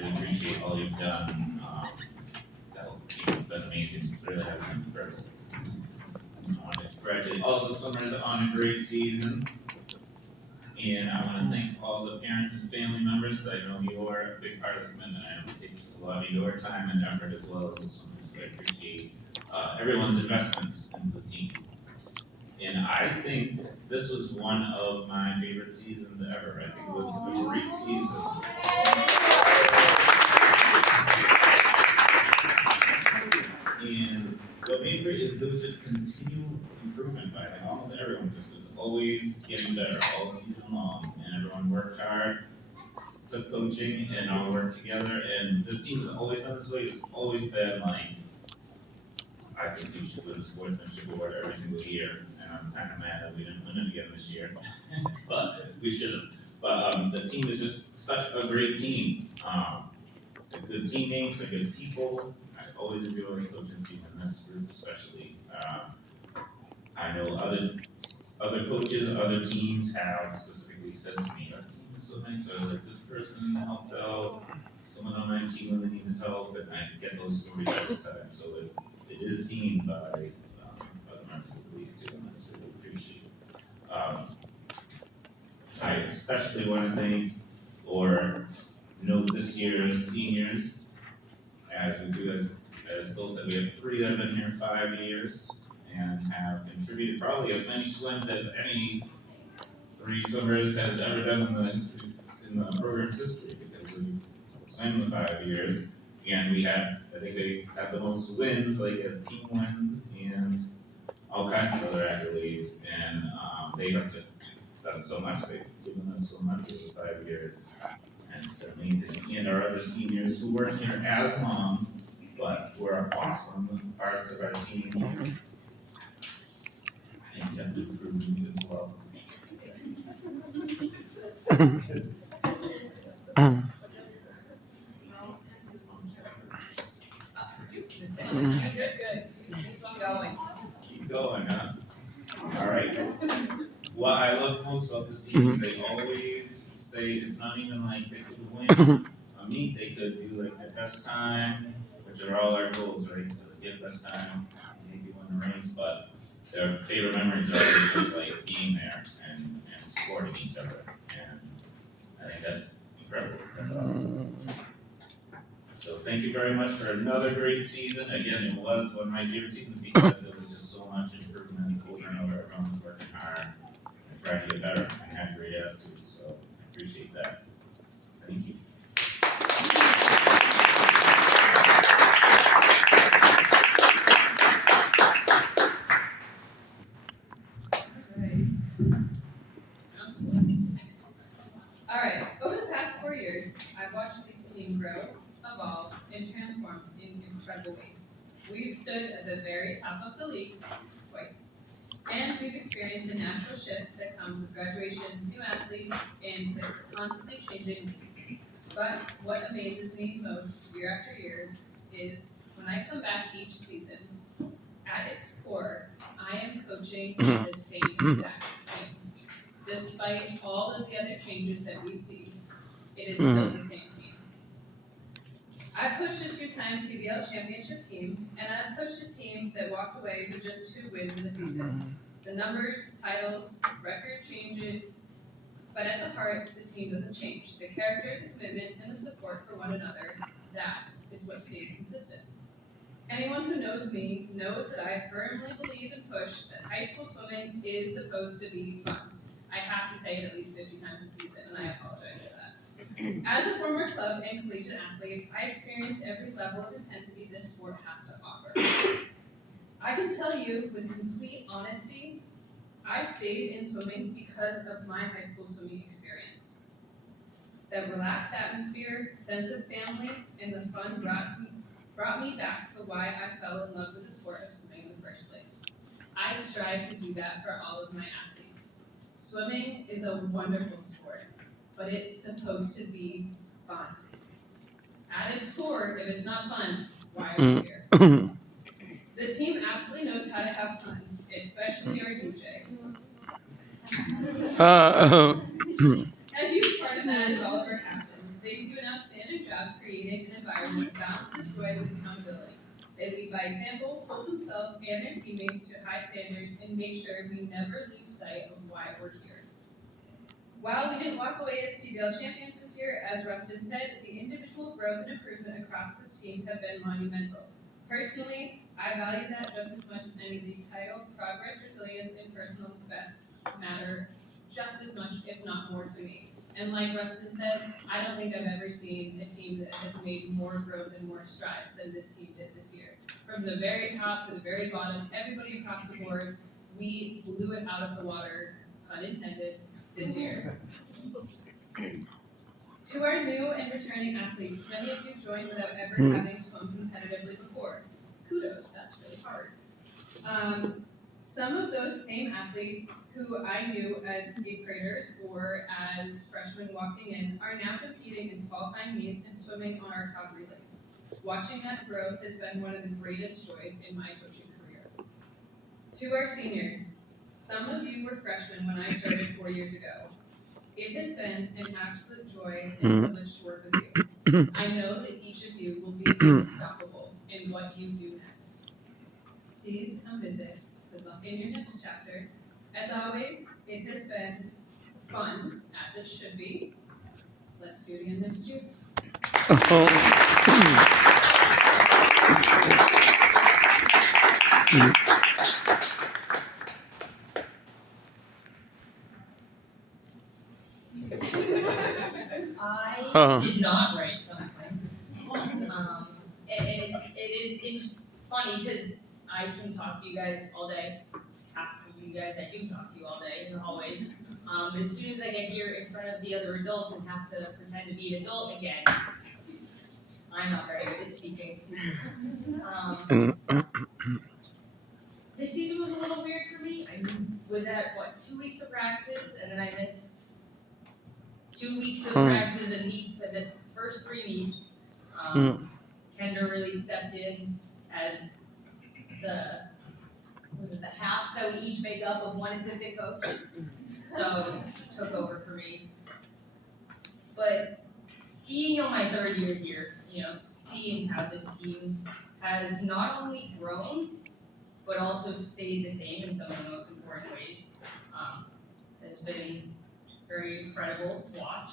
really appreciate all you've done to help the team. It's been amazing. It really has been incredible. I want to congratulate all the swimmers on a great season. And I want to thank all the parents and family members, because I know you're a big part of the commitment. I know it takes a lot of your time and effort as well as the swimmers, so I appreciate everyone's investments into the team. And I think this was one of my favorite seasons ever. I think it was a great season. And what made it great is there was just continual improvement by almost everyone. Just was always getting better all season long, and everyone worked hard, took coaching, and all worked together. And this team has always been this way. It's always been like, I think we should win the sportsmanship award every single year. And I'm kind of mad that we didn't win it again this year, but we should have. But the team is just such a great team. They're good teammates, they're good people. I always enjoy coaching team in this group, especially. I know other coaches, other teams have specifically said to me, "Our team is so nice." I was like, "This person helped out. Someone on my team really needed help," and I get those stories all the time. So it is seen by other members of the league too, and I really appreciate it. I especially want to thank or note this year's seniors, as we do as Bill said, we have 3 that have been here 5 years and have contributed probably as many swims as any 3 swimmers has ever done in the program's history, because we swam the 5 years. And I think they have the most wins, like team wins and all kinds of other accolades. And they have just done so much. They've given us so much over the 5 years. And it's been amazing. And our other seniors who weren't here as long, but were awesome parts of our team. And kept improving as well. Keep going, huh? All right. What I love most about this team is they always say it's not even like they could win a meet, they could do like their best time, which are all our goals, right? So they get best time, maybe win the race, but their favorite memories are always just like being there and supporting each other. And I think that's incredible. That's awesome. So thank you very much for another great season. Again, it was one of my favorite seasons because there was just so much improvement over and over. Everyone was working hard and trying to get better and had great attitudes. So I appreciate that. Thank you. All right. Over the past 4 years, I've watched this team grow, evolve, and transform in incredible ways. We've stood at the very top of the league twice, and we've experienced a natural shift that comes with graduation, new athletes, and the constantly changing league. But what amazes me most year after year is when I come back each season, at its core, I am coaching the same exact team. Despite all of the other changes that we see, it is still the same team. I've coached a 2-time TBL championship team, and I've coached a team that walked away with just 2 wins in the season. The numbers, titles, record changes, but at the heart, the team doesn't change. The character, the commitment, and the support for one another, that is what stays consistent. Anyone who knows me knows that I firmly believe and push that high school swimming is supposed to be fun. I have to say it at least 50 times a season, and I apologize for that. As a former club and collegiate athlete, I experienced every level of intensity this sport has to offer. I can tell you with complete honesty, I stayed in swimming because of my high school swimming experience. That relaxed atmosphere, sense of family, and the fun brought me back to why I fell in love with the sport of swimming in the first place. I strive to do that for all of my athletes. Swimming is a wonderful sport, but it's supposed to be fun. At its core, if it's not fun, why are we here? The team absolutely knows how to have fun, especially our DJ. A huge part of that is all of our captains. They do do an outstanding job creating an environment that balances joy with accountability. They lead by example, hold themselves and their teammates to high standards, and make sure we never lose sight of why we're here. While we didn't walk away as TBL champions this year, as Rustin said, the individual growth and improvement across this team have been monumental. Personally, I value that just as much as any league title. Progress, resilience, and personal best matter just as much, if not more, to me. And like Rustin said, I don't think I've ever seen a team that has made more growth and more strides than this team did this year. From the very top to the very bottom, everybody across the board, we blew it out of the water, pun intended, this year. To our new and returning athletes, many of you joined without ever having swum competitively before. Kudos, that's really hard. Some of those same athletes who I knew as eighth graders or as freshmen walking in are now competing in qualifying meets and swimming on our top relays. Watching that growth has been one of the greatest joys in my coaching career. To our seniors, some of you were freshmen when I started 4 years ago. It has been an absolute joy and privilege to work with you. I know that each of you will be unstoppable in what you do next. Please come visit the book in your next chapter. As always, it has been fun, as it should be. Let's do it again next year. I did not write something. It's funny because I can talk to you guys all day. Half of you guys, I do talk to you all day in the hallways. But as soon as I get here in front of the other adults and have to pretend to be an adult again, I'm not very good at speaking. This season was a little weird for me. I was at 2 weeks of practices, and then I missed 2 weeks of practices and meets. I missed the first 3 meets. Kendra really stepped in as the half that we each make up of one assistant coach. So took over for me. But being on my 3rd year here, seeing how this team has not only grown, but also stayed the same in some of the most important ways, has been very incredible to watch.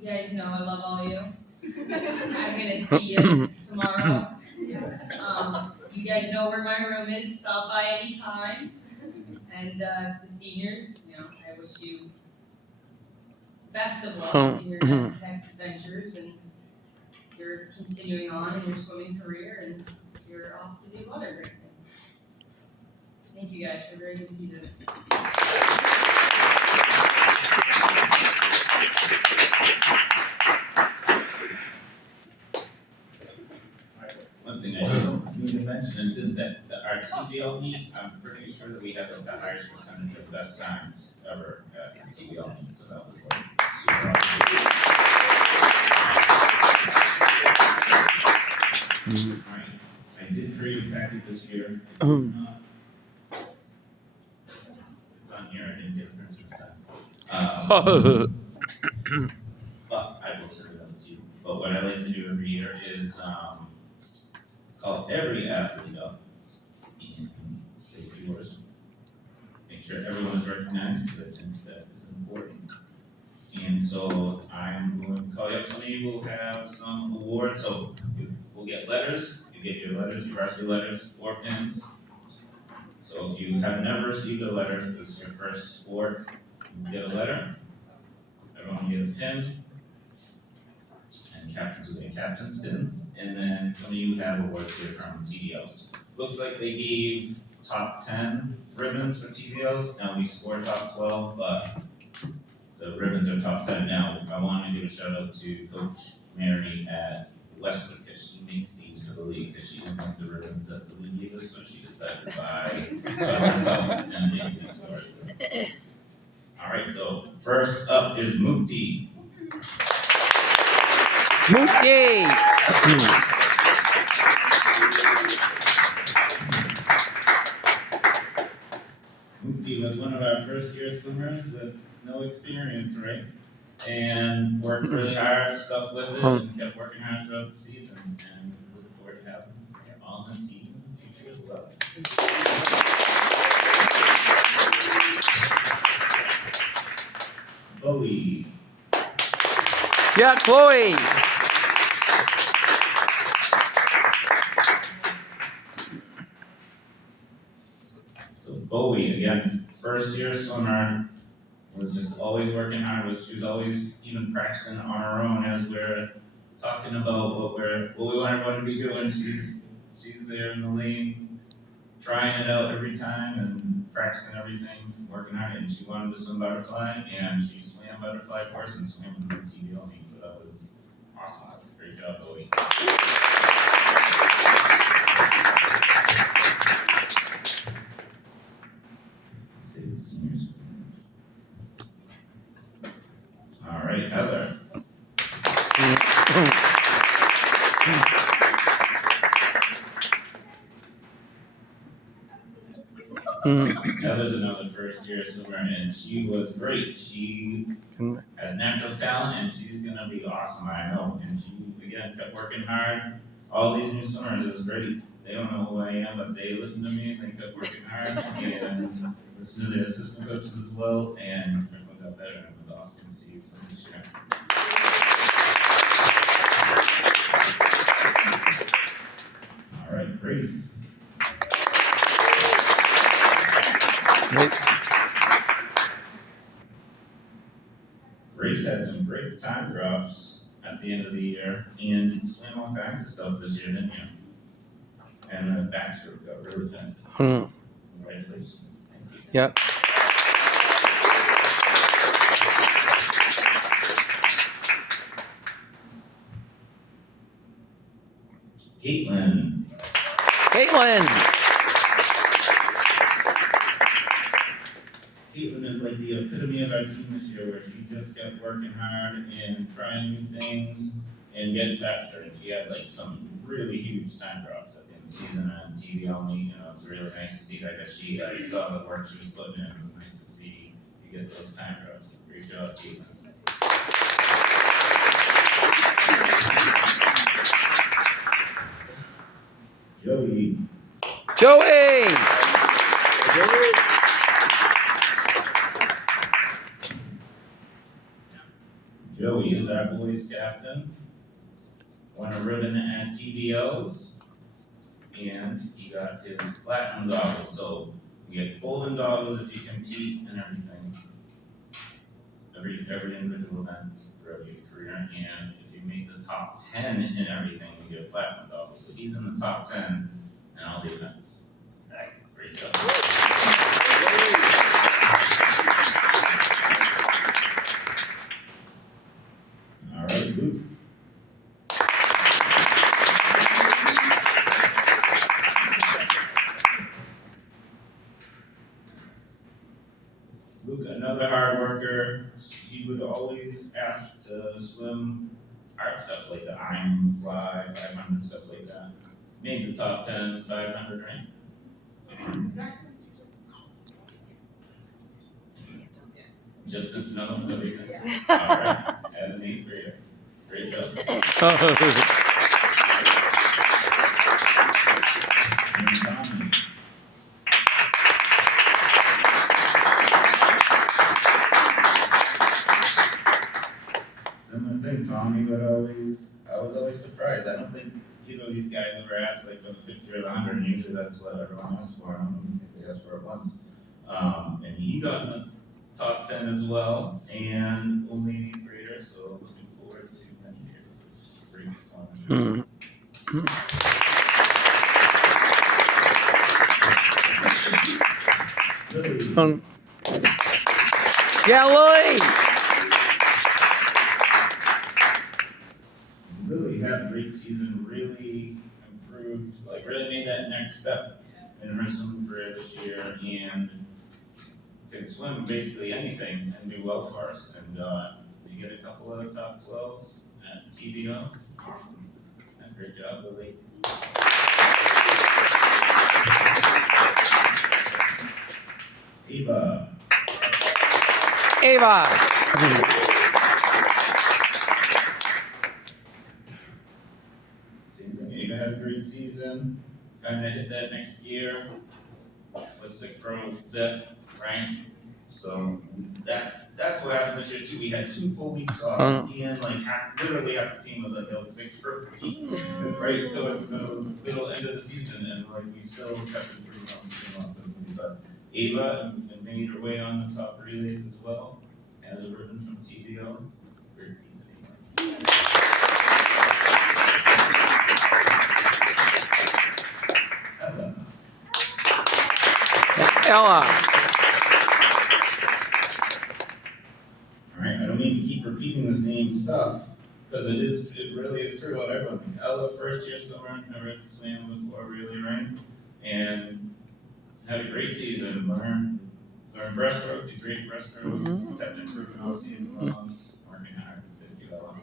You guys know I love all you. I'm gonna see you tomorrow. You guys know where my room is. Stop by anytime. And to the seniors, I wish you best of luck in your next adventures, and you're continuing on in your swimming career, and you're off to do other great things. Thank you guys for a very good season. One thing I didn't need to mention is that our TBL meet, I'm pretty sure that we had the highest percentage of best times ever at the TBL meet, so that was like super awesome. Alright, I did create a packet this year. It's on here, I didn't get a printer this time. But I will send it out to you. But what I like to do every year is call every athlete up and say a few words. Make sure everyone is recognized, because I think that is important. And so I'm going to call you up. Some of you will have some awards. So we'll get letters. You get your letters, your varsity letters, or pins. So if you have never received a letter, this is your first sport, you get a letter. Everyone will get a pin. And captains will get captain's pins. And then some of you have awards here from TBLs. Looks like they gave top 10 ribbons for TBLs. Now we scored top 12, but the ribbons are top 10 now. I want to give a shout out to Coach Mary at Westwood, because she makes these for the league, because she didn't like the ribbons that the league gave us, so she decided to buy herself and makes these for us. All right, so first up is Mukti. Mukti! Mukti was one of our first year swimmers with no experience, right? And worked really hard, stuck with it, and kept working hard throughout the season. And we look forward to having her on the team in the future as well. Bowie. Yeah, Chloe. So Bowie, again, first year swimmer, was just always working hard. She was always even practicing on her own as we're talking about what we want everyone to be doing. She's there in the lane, trying it out every time and practicing everything, working hard. And she wanted to swim butterfly, and she swam butterfly for us and swam in the TV only. So that was awesome. That's a great job, Bowie. Say the seniors. All right, Heather. Heather's another first year swimmer, and she was great. She has natural talent, and she's gonna be awesome, I know. And she, again, kept working hard. All these new swimmers, it was great. They don't know who I am, but they listened to me, and they kept working hard, and listened to their assistant coaches as well, and everyone got better, and it was awesome to see so much year. All right, Grace. Grace had some great time drops at the end of the year and swam all kinds of stuff this year, didn't you? And the backstroke got really fast. Congratulations. Thank you. Yep. Caitlin. Caitlin is like the epitome of our team this year, where she just kept working hard and trying new things and getting faster. And she had like some really huge time drops at the end of the season on TV only. You know, it was really nice to see that because I saw the work she was putting in. It was nice to see you get those time drops. Great job, Caitlin. Joey. Joey is our boys captain. Won a ribbon at TVLs, and he got his platinum goggles. So you get golden goggles if you compete and everything. Every individual event throughout your career, and if you make the top 10 in everything, you get platinum goggles. So he's in the top 10 in all the events. Nice, great job. All right, Luke. Luke, another hard worker. He would always ask to swim hard stuff like the I'm fly, 500 stuff like that. Made the top 10, 500, right? Just missed another one, is that recent? All right, as an 8th grader. Great job. And Tommy. Similar thing, Tommy would I was always surprised. I don't think either of these guys ever asked like for the 50 or the 100, and usually that's what everyone asks for. I don't think they asked for it once. And he got in the top 10 as well, and only an 8th grader, so looking forward to many years of great fun. Lily. Yeah, Lily. Lily had a great season, really improved, like really made that next step in her swimming career this year, and can swim basically anything and do well for us. And you get a couple of top 12s at TBOs. Awesome. Great job, Lily. Eva. Ava. Same thing. Ava had a great season. Kind of hit that next year. Was sick for a bit, right? So that's what happened this year too. We had 2 full weeks off. Ian, like literally half the team was like out sick for a week, right towards the middle end of the season, and like we still kept improving on season long. So, but Ava made her way on the top relays as well as a ribbon from TVLs. Great season, Ava. Ella. Alright, I don't need to keep repeating the same stuff, because it really is true about everyone. Ella, first year swimmer, never swam before really, right? And had a great season, learned breaststroke, did great breaststroke, kept improving all season long, working hard, did do well.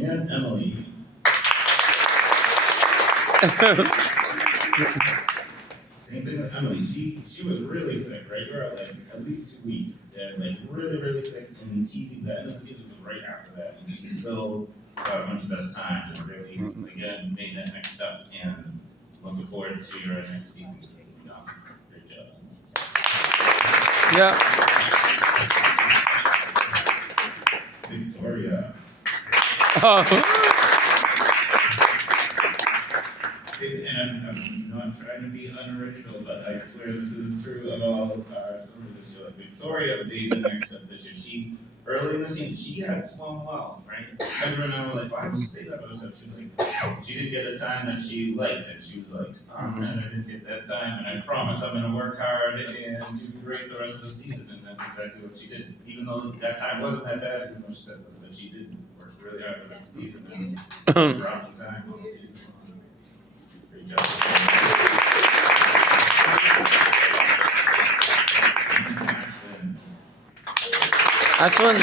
And Emily. Same thing with Emily. She was really sick, right? We were at least 2 weeks, and like really sick. And TV, the end of the season was right after that, and she still got a bunch of best times and really again made that next step. And looking forward to your next season. Awesome. Great job. Yeah. Victoria. And I'm not trying to be unoriginal, but I swear this is true of all our swimmers this year. Like Victoria made the next step this year. She, early in the season, she had swum well, right? Everyone and I were like, why would you say that about herself? She was like, she didn't get a time that she liked, and she was like, oh man, I didn't get that time, and I promise I'm gonna work hard and do great the rest of the season, and that's exactly what she did. Even though that time wasn't that bad, even though she said that, but she did work really hard the rest of the season, and dropped the time all season. Great job. Ashland.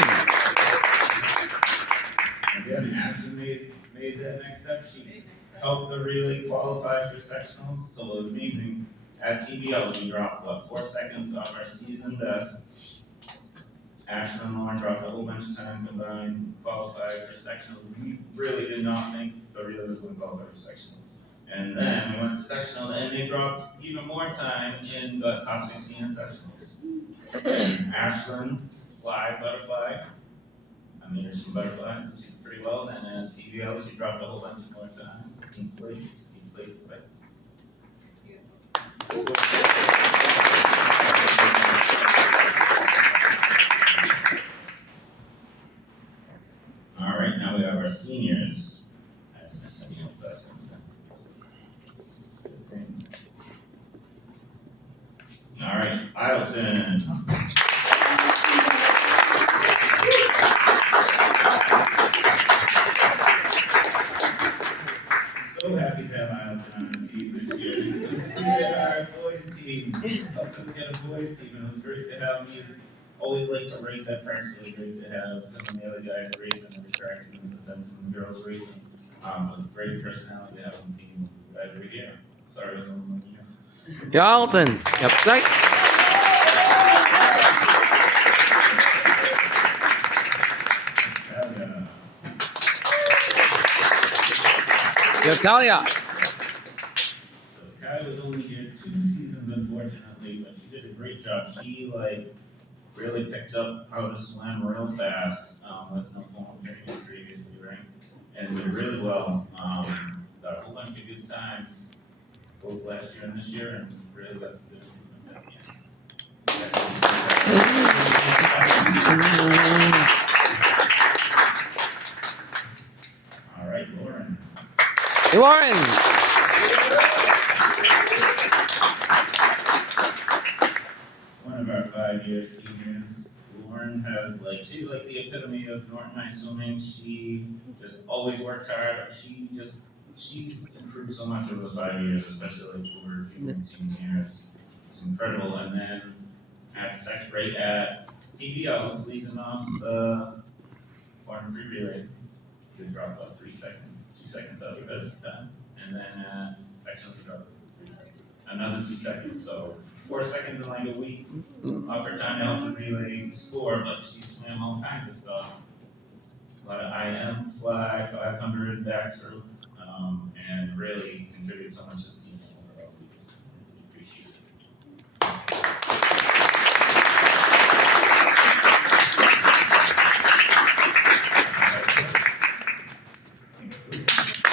Again, Ashland made that next step. She helped to really qualify for sectionals, so it was amazing. At TBL, we dropped, 4 seconds off our season best. Ashland and Lauren dropped a whole bunch of time combined, qualified for sectionals. We really did not think the relay was going to qualify for sectionals. And then we went to sectionals, and they dropped even more time in the top 16 in sectionals. And Ashland, fly, butterfly. I made her some butterfly, she did pretty well. And then TVL, she dropped a whole bunch more time. He placed twice. All right, now we have our seniors. I was missing you with us. All right, Ileton. So happy to have Ileton on the team this year. Let's get our boys team. Helped us get a boys team, and it was great to have me. Always like to race at practice. It was great to have him and the other guys racing every practice, and then some girls racing. It was a great personality to have on the team. Glad you're here. Sorry, I was on the Alton. Yep. Right. Natalia. So Kai was only here 2 seasons, unfortunately, but she did a great job. She really picked up how to swim real fast with no formal training previously, right? And did really well. Got a whole bunch of good times, both last year and this year, and really got some good improvements at the end. All right, Lauren. Lauren. One of our 5-year seniors. Lauren has she's like the epitome of Norton High swimming. She just always worked hard. She improved so much over the 5 years, especially over junior and senior years. It's incredible. And then at second rate at TVLs, leading off the 400 free relay, they dropped about 3 seconds. seconds out of this time, and then sectional control, another 2 seconds. So 4 seconds in like a week of her time to help the relay score, but she swam all kinds of stuff. A lot of IM, fly, 500 backstroke, and really contributed so much to the team overall. We just appreciate it.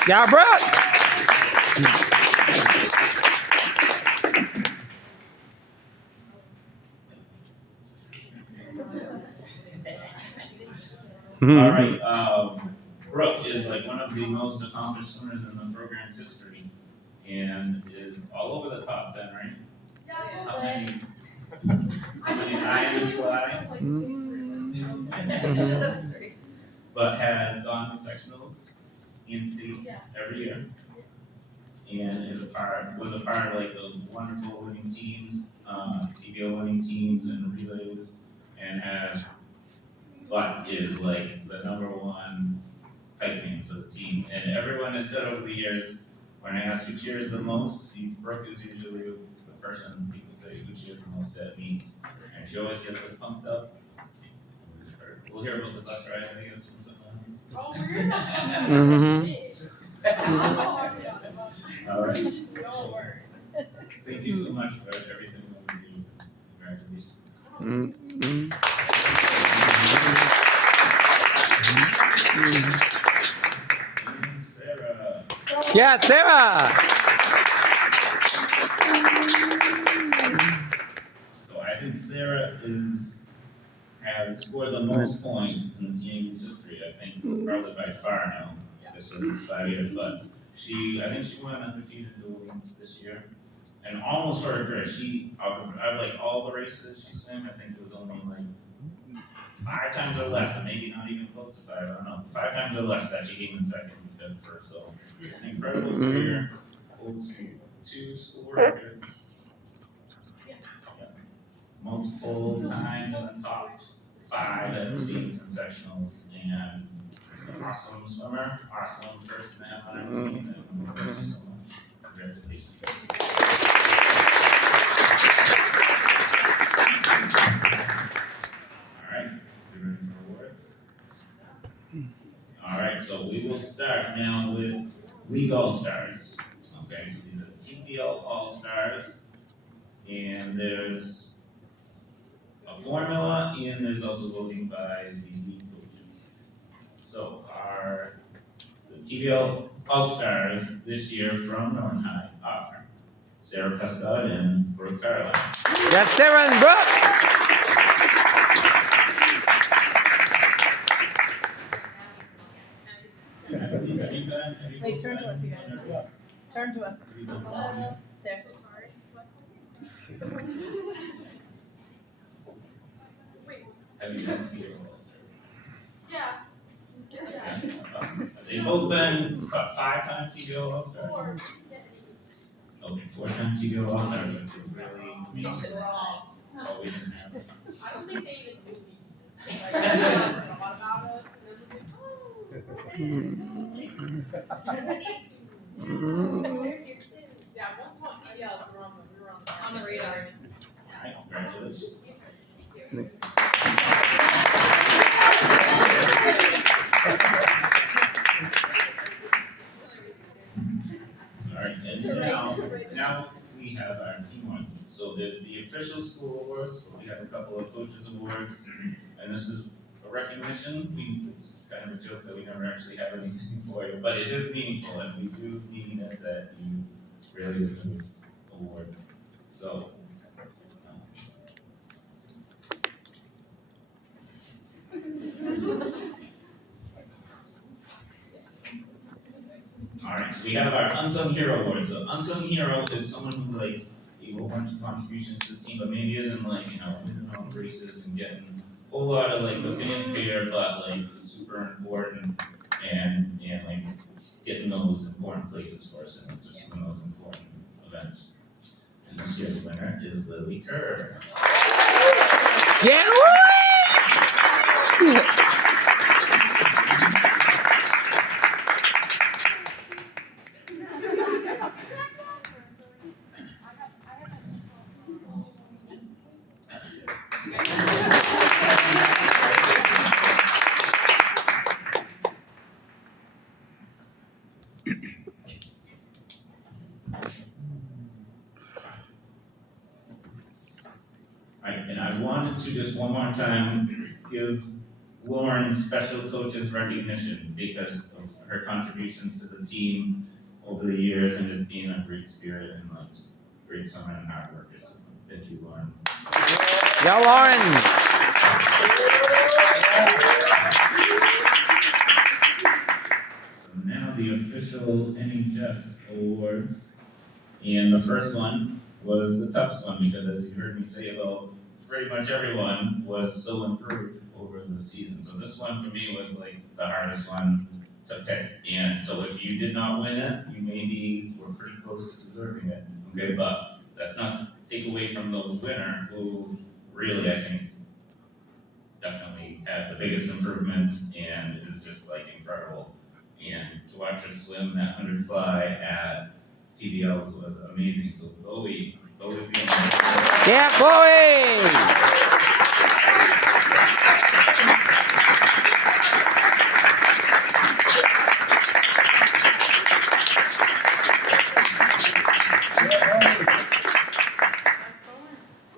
Yeah, bro. All right, Brooke is like one of the most accomplished swimmers in the program's history, and is all over the top 10, right? How many? How many IM fly? That looks great. But has gone to sectionals in states every year, and was a part of like those wonderful winning teams, TBO winning teams and relays, and is like the #1 hype man for the team. And everyone has said over the years, when I ask who cheers the most, Brooke is usually the person people say who cheers the most at meets, and she always gets us pumped up. We'll hear about the bus ride, I guess, from someone else. Oh, we're not. All right. Don't worry. Thank you so much for everything that we do. Congratulations. Sarah. Yeah, Sarah. So I think Sarah has scored the most points in the team's history. I think probably by far now. This was 5 years, but I think she went undefeated dual meets this year, and almost for her career. Out of like all the races she swam, I think it was only like 5 times or less, and maybe not even close to 5. I don't know. 5 times or less that she came in second instead of first. So it's an incredible career. Holds 2 school records. Yeah. Multiple times in the top 5 at states and sectionals, and is an awesome swimmer, awesome person to have on our team, and thank you so much. Congratulations. All right, you ready for awards? All right, so we will start now with League All-Stars. Okay, so these are TPL All-Stars, and there's a formula, and there's also voting by the league coaches. So the TBL All-Stars this year from Norton High are Sarah Prescott and Brooke Caroline. Yeah, Sarah and Brooke. Have you Wait, turn to us, you guys. Turn to us. Sarah. Have you had TBL All-Stars? Yeah. Have they both been 5-time TBL All-Stars? Okay, 4-time TBL All-Stars, which is really all we didn't have. I don't think they even knew me. Like, I never thought about us, and they're just like, yeah, once yeah, we were on the radar. All right, congratulations. All right, and now we have our team one. So there's the official school awards, but we have a couple of coaches awards, and this is a recognition. It's kind of a joke that we never actually have anything for you, but it is meaningful, and we do mean it that you really deserve this award. So. All right, so we have our Unsung Hero Award. So Unsung Hero is someone who like gave a whole bunch of contributions to the team, but maybe isn't like, winning all the races and getting a whole lot of like the fanfare, but like is super important and like getting those important places for us and just one of those important events. And this year's winner is Lily Kerr. Yeah. Alright, and I wanted to just one more time give Lauren special coaches recognition because of her contributions to the team over the years and just being a great spirit and like just great swimmer and hard worker. So thank you, Lauren. Go, Lauren. So now the official NHF awards. And the first one was the toughest one because as you heard me say about pretty much everyone was so improved over the season. So this one for me was like the hardest one to pick. And so if you did not win it, you maybe were pretty close to deserving it. Okay, but that's not to take away from the winner who really I think definitely had the biggest improvements and is just like incredible. And to watch her swim that 100 fly at TBLs was amazing. So Chloe Yeah, Chloe.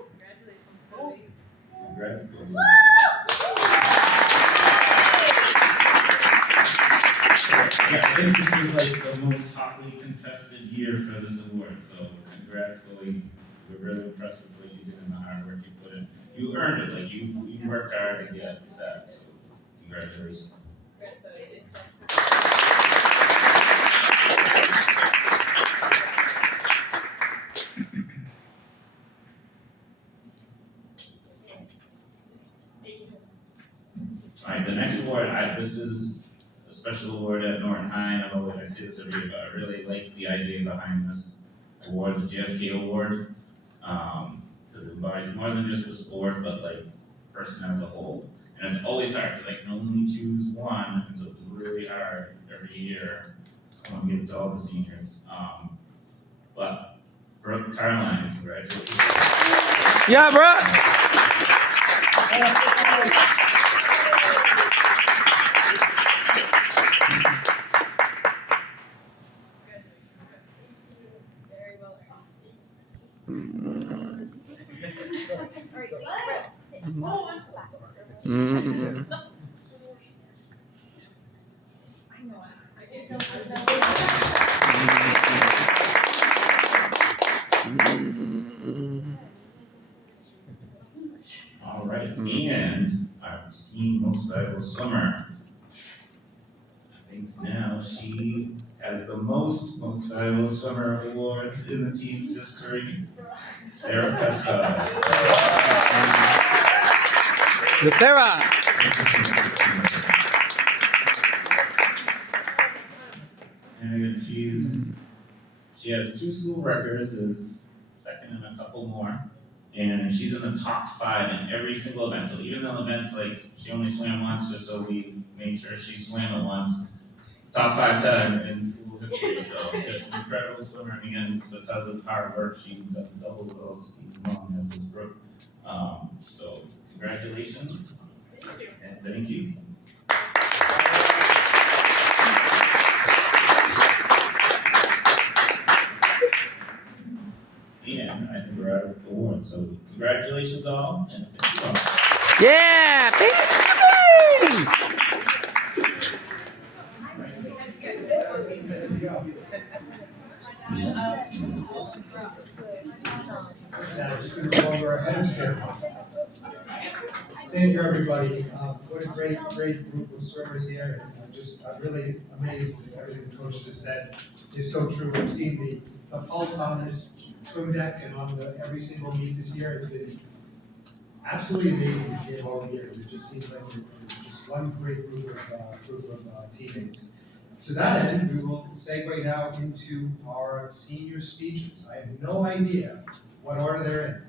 Congratulations, Chloe. Congrats, Chloe. Yeah, I think this was like the most hotly contested year for this award, so congrats, Chloe. We're really impressed with what you did and the hard work you put in. You earned it, like you worked hard to get to that, so congratulations. Congrats, Chloe. It's Alright, the next award, this is a special award at Norton High, and I say this every year, but I really like the idea behind this award, the JFK Award. Because it embodies more than just the sport, but like person as a whole. And it's always hard, because I can only choose one, and so it's really hard every year. Someone give it to all the seniors. But Brooke Caroline, congratulations. Yeah, bro. very well earned. Oh, I'm so sorry. Mm. I know, I get All right, and our team most valuable swimmer. I think now she has the most valuable swimmer awards in the team's history. Sarah Pesca. Sarah. And she has 2 school records, is second in a couple more. And she's in the top 5 in every single event. So even though events like she only swam once, just so we made sure she swam at once, top 5 time in school history. So just an incredible swimmer. And again, because of hard work, she does doubles those season long as this Brooke. So congratulations. And thank you. And I think we're out of awards. So congratulations all, and thank you all. Yeah. Yeah, just gonna go over our heads here. Thank you, everybody. What a great group of swimmers here. I'm really amazed at everything the coaches have said. It's so true. We've seen the pulse on this swim deck and on every single meet this year has been absolutely amazing to give all years. It just seems like we're just one great group of teammates. To that end, we will segue now into our senior speeches. I have no idea what order they're in.